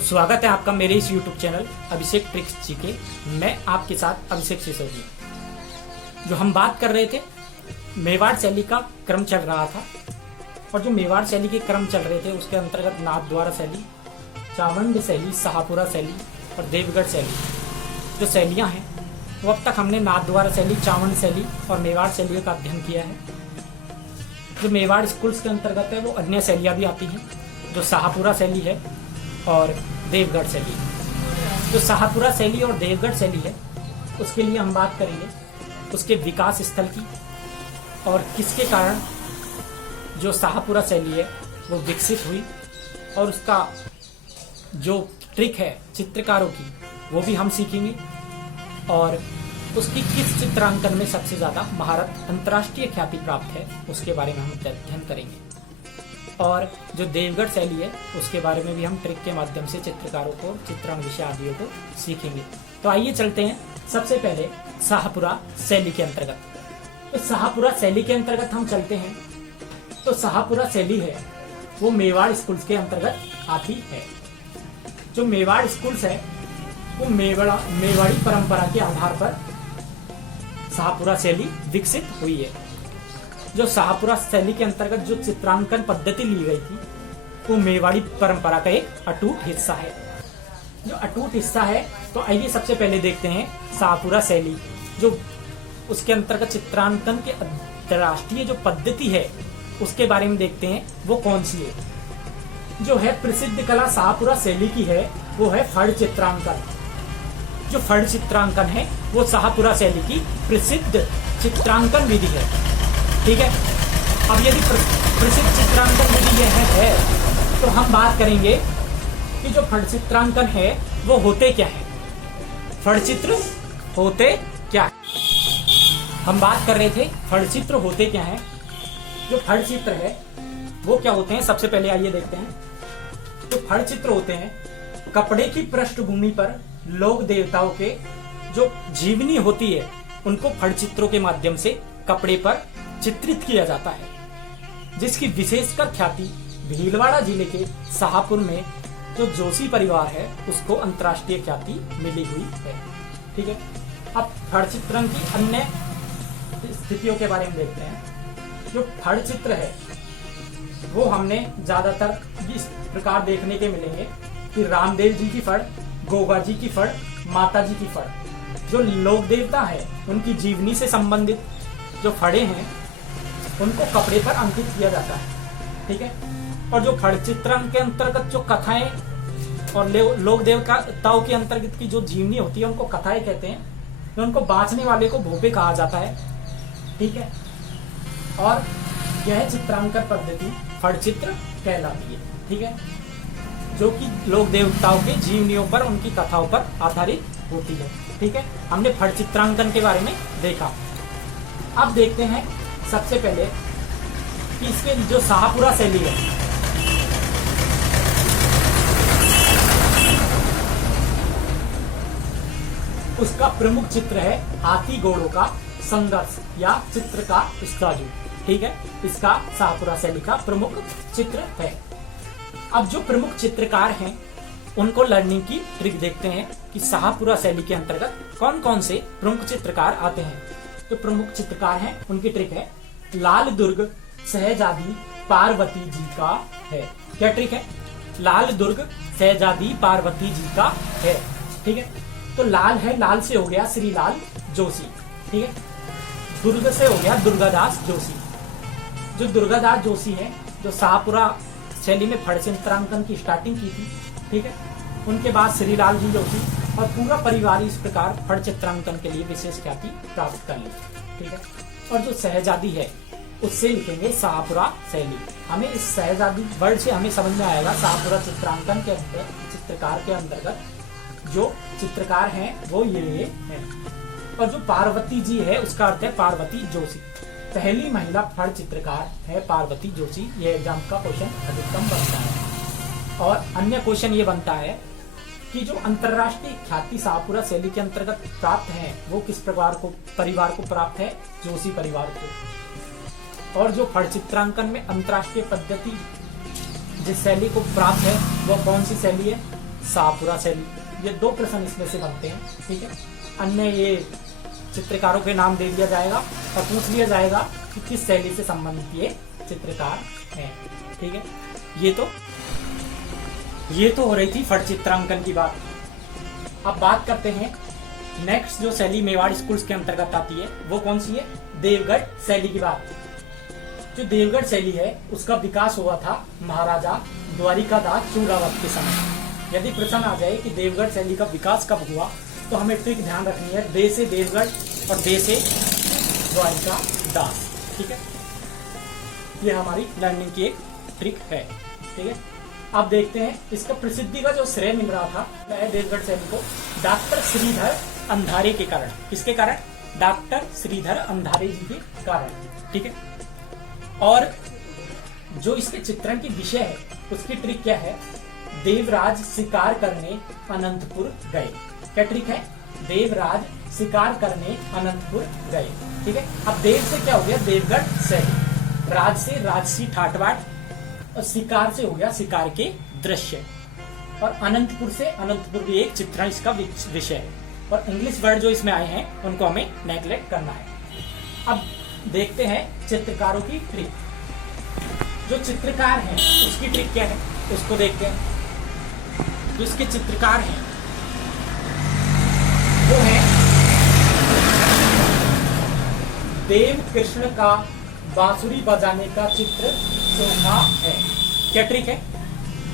स्वागत है आपका मेरे इस YouTube चैनल अभिषेक ट्रिक्स जी के। मैं आपके साथ अभिषेक सिसोदिया। जो हम बात कर रहे थे, मेवाड़ शैली का क्रम चल रहा था और जो मेवाड़ शैली के क्रम चल रहे थे उसके अंतर्गत नाथद्वारा शैली, चावंड शैली, शाहपुरा शैली और देवगढ़ शैली जो शैलियाँ हैं वो अब तक हमने नाथद्वारा शैली, चावंड शैली और मेवाड़ शैली का अध्ययन किया है। जो मेवाड़ स्कूल्स के अंतर्गत है वो अन्य शैलियाँ भी आती हैं, जो शाहपुरा शैली है और देवगढ़ शैली। जो शाहपुरा शैली और देवगढ़ शैली है उसके लिए हम बात करेंगे उसके विकास स्थल की और किसके कारण जो शाहपुरा शैली है वो विकसित हुई, और उसका जो ट्रिक है चित्रकारों की वो भी हम सीखेंगे, और उसकी किस चित्रांकन में सबसे ज्यादा महारत, अंतर्राष्ट्रीय ख्याति प्राप्त है उसके बारे में हम अध्ययन करेंगे। और जो देवगढ़ शैली है उसके बारे में भी हम ट्रिक के माध्यम से चित्रकारों को, चित्रण विषय आदियों को सीखेंगे। तो आइए चलते हैं सबसे पहले शाहपुरा शैली के अंतर्गत। तो शाहपुरा शैली के अंतर्गत हम चलते हैं तो शाहपुरा शैली है वो मेवाड़ स्कूल्स के अंतर्गत आती है। जो मेवाड़ स्कूल्स है वो मेवाड़ी परंपरा के आधार पर शाहपुरा शैली विकसित हुई है। जो शाहपुरा शैली के अंतर्गत जो चित्रांकन पद्धति ली गई थी वो मेवाड़ी परंपरा का एक अटूट हिस्सा है। जो अटूट हिस्सा है तो आइए सबसे पहले देखते हैं शाहपुरा शैली, जो उसके अंतर्गत चित्रांकन के अंतर्राष्ट्रीय जो पद्धति है उसके बारे में देखते हैं वो कौन सी है। जो है प्रसिद्ध कला शाहपुरा शैली की है वो है फड़ चित्रांकन। जो फड़ चित्रांकन है वो शाहपुरा शैली की प्रसिद्ध चित्रांकन विधि है। ठीक है, अब यदि प्रसिद्ध चित्रांकन विधि यह है तो हम बात करेंगे कि जो फड़ चित्रांकन है वो होते क्या है। फड़ चित्र होते क्या है, हम बात कर रहे थे फड़ चित्र होते क्या है। जो फड़ चित्र है वो क्या होते हैं, सबसे पहले आइए देखते हैं। जो फड़ चित्र होते हैं कपड़े की पृष्ठभूमि पर लोक देवताओं के जो जीवनी होती है उनको फड़ चित्रों के माध्यम से कपड़े पर चित्रित किया जाता है, जिसकी विशेषकर ख्याति भीलवाड़ा जिले के शाहपुर में जो जोशी परिवार है उसको अंतर्राष्ट्रीय ख्याति मिली हुई है। ठीक है, अब फड़ चित्रण की अन्य स्थितियों के बारे में देखते हैं। जो फड़ चित्र है वो हमने ज्यादातर इस प्रकार देखने के मिलेंगे कि रामदेव जी की फड़, गोगा जी की फड़, माता जी की फड़, जो लोक देवता है उनकी जीवनी से संबंधित जो फड़े हैं उनको कपड़े पर अंकित किया जाता है। ठीक है, और जो फड़ चित्रण के अंतर्गत जो कथाएं और लोक देवताओं के अंतर्गत की जो जीवनी होती है उनको कथाएं कहते हैं, तो उनको बांचने वाले को भोपे कहा जाता है। ठीक है, और यह चित्रांकन पद्धति फड़ चित्र कहलाती है। ठीक है, जो कि लोक देवताओं के जीवनियों पर, उनकी कथाओं पर आधारित होती है। ठीक है, हमने फड़ चित्रांकन के बारे में देखा। अब देखते हैं सबसे पहले कि इसके जो शाहपुरा शैली है उसका प्रमुख चित्र है हाथी घोड़ों का संघर्ष या चित्र का स्टाजू। ठीक है, इसका शाहपुरा शैली का प्रमुख चित्र है। अब जो प्रमुख चित्रकार हैं उनको लर्निंग की ट्रिक देखते हैं कि शाहपुरा शैली के अंतर्गत कौन कौन से प्रमुख चित्रकार आते हैं। जो प्रमुख चित्रकार हैं उनकी ट्रिक है लाल दुर्ग सहजादी पार्वती जी का है। क्या ट्रिक है? लाल दुर्ग सहजादी पार्वती जी का है। ठीक है, तो लाल है, लाल से हो गया श्रीलाल जोशी। ठीक है, दुर्ग से हो गया दुर्गादास जोशी। जो दुर्गादास जोशी है जो शाहपुरा शैली में फड़ चित्रांकन की स्टार्टिंग की थी। ठीक है, उनके बाद श्रीलाल जी जोशी और पूरा परिवार इस प्रकार फड़ चित्रांकन के लिए विशेष ख्याति प्राप्त कर ली। ठीक है, और जो सहजादी है उससे लिखेंगे शाहपुरा शैली। हमें इस सहजादी वर्ड से हमें समझ में आएगा शाहपुरा चित्रांकन के चित्रकार के अंतर्गत जो चित्रकार हैं वो ये हैं। और जो पार्वती जी है उसका अर्थ है पार्वती जोशी। पहली महिला फड़ चित्रकार है पार्वती जोशी। ये एग्जाम का क्वेश्चन अधिकतम बनता है। और अन्य क्वेश्चन ये बनता है कि जो अंतरराष्ट्रीय ख्याति शाहपुरा शैली के अंतर्गत प्राप्त है वो किस प्रकार को परिवार को प्राप्त है, जोशी परिवार को। और जो फड़ चित्रांकन में अंतरराष्ट्रीय पद्धति जिस शैली को प्राप्त है वो कौन सी शैली है, शाहपुरा शैली, ये 2 प्रश्न इसमें से बनते हैं। ठीक है, अन्य ये चित्रकारों के नाम दे दिया जाएगा और पूछ लिया जाएगा कि किस शैली से संबंधित ये चित्रकार हैं। ठीक है, ये तो हो रही थी फट चित्रांकन की बात। अब बात करते हैं नेक्स्ट जो शैली मेवाड़ स्कूल्स के अंतर्गत आती है वो कौन सी है? देवगढ़ शैली की बात। जो देवगढ़ शैली है उसका विकास हुआ था महाराजा द्वारिकादास चूड़ावत के समय। यदि प्रश्न आ जाए कि देवगढ़ शैली का विकास कब हुआ तो हमें ट्रिक ध्यान रखनी है, दे से देवगढ़ और दे से द्वारिकादास। ठीक है, ये हमारी लर्निंग की एक ट्रिक है। ठीक है, अब देखते हैं इसका प्रसिद्धि का जो श्रेय मिल रहा था देवगढ़ शैली को डॉक्टर श्रीधर अंधारे के कारण। किसके कारण? डॉक्टर श्रीधर अंधारे जी के कारण। ठीक है, और जो इसके चित्रण की विषय है उसकी ट्रिक क्या है? देवराज शिकार करने अनंतपुर गए। क्या ट्रिक है? देवराज शिकार करने अनंतपुर गए। ठीक है, अब देव से क्या हो गया? देवगढ़ शैली, राज से राजसी ठाटबाट, और शिकार से हो गया शिकार के दृश्य, और अनंतपुर से अनंतपुर भी एक चित्रण इसका विषय है। और इंग्लिश वर्ड जो इसमें आए हैं उनको हमें नेग्लेक्ट करना है। अब देखते हैं चित्रकारों की ट्रिक। जो चित्रकार हैं उसकी ट्रिक क्या है उसको देखते हैं। जो इसके चित्रकार हैं वो है देव कृष्ण का बांसुरी बजाने का चित्र चोखा है। क्या ट्रिक है?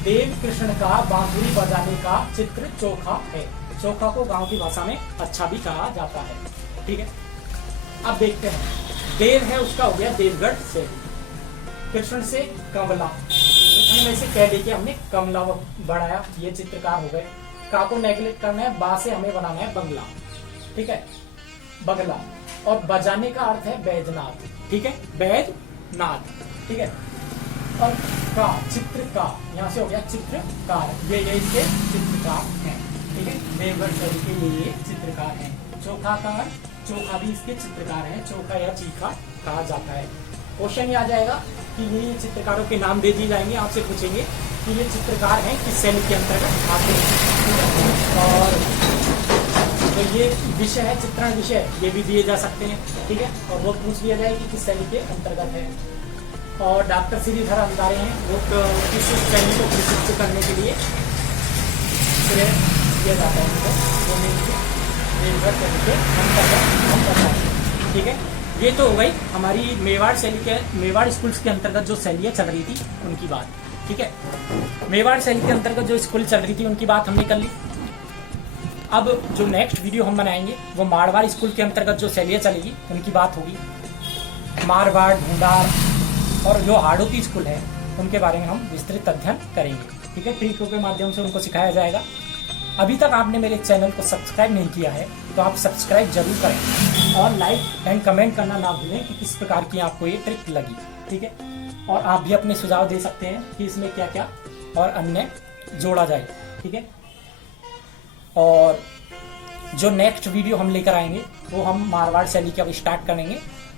देव कृष्ण का बांसुरी बजाने का चित्र चोखा है। चोखा को गांव की भाषा में अच्छा भी कहा जाता है। ठीक है, अब देखते हैं देव है उसका हो गया देवगढ़ शैली। कृष्ण से कमला, कृष्ण में से कह लेके हमने कमला बढ़ाया, ये चित्रकार हो गए। का को नेगलेक्ट करना है, बा से हमें बनाना है बंगला। ठीक है, बगला, और बजाने का अर्थ है बैजनाथ। ठीक है, बैजनाथ। ठीक है, और का चित्र का, यहाँ से हो गया चित्रकार, ये इसके चित्रकार हैं। ठीक है, देवगढ़ शैली के ये चित्रकार हैं। चोखा का, चोखा भी इसके चित्रकार हैं। चोखा या चीखा कहा जाता है। क्वेश्चन आ जाएगा कि ये चित्रकारों के नाम दे दिए जाएंगे, आपसे पूछेंगे कि ये चित्रकार हैं किस शैली के अंतर्गत आते हैं। और तो ये विषय है, चित्रण विषय, ये भी दिए जा सकते हैं। ठीक है, और वो पूछ लिया जाए कि किस शैली के अंतर्गत है। और डॉक्टर श्रीधर अंधारे हैं, वो किस शैली को प्रसिद्ध करने के लिए श्रेय दिया जाता है उनको, देवगढ़ शैली के अंतर्गत। ठीक है, ये तो हो गई हमारी मेवाड़ शैली के, मेवाड़ स्कूल्स के अंतर्गत जो शैलियाँ चल रही थी उनकी बात। ठीक है, मेवाड़ शैली के अंतर्गत जो स्कूल चल रही थी उनकी बात हमने कर ली। अब जो नेक्स्ट वीडियो हम बनाएंगे वो मारवाड़ स्कूल के अंतर्गत जो शैलियाँ चलेगी उनकी बात होगी। मारवाड़, ढूंढार और जो हाड़ौती स्कूल है उनके बारे में हम विस्तृत अध्ययन करेंगे। ठीक है, ट्रिकों के माध्यम से उनको सिखाया जाएगा। अभी तक आपने मेरे चैनल को सब्सक्राइब नहीं किया है तो आप सब्सक्राइब जरूर करें और लाइक एंड कमेंट करना ना भूलें कि किस प्रकार की आपको ये ट्रिक लगी। ठीक है, और आप भी अपने सुझाव दे सकते हैं कि इसमें क्या क्या और अन्य जोड़ा जाए। ठीक है, और जो नेक्स्ट वीडियो हम लेकर आएंगे वो हम मारवाड़ शैली की अब स्टार्ट करेंगे,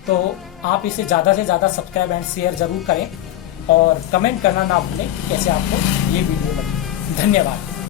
तो आप इसे ज़्यादा से ज़्यादा सब्सक्राइब एंड शेयर जरूर करें और कमेंट करना ना भूलें कैसे आपको ये वीडियो लगी। धन्यवाद।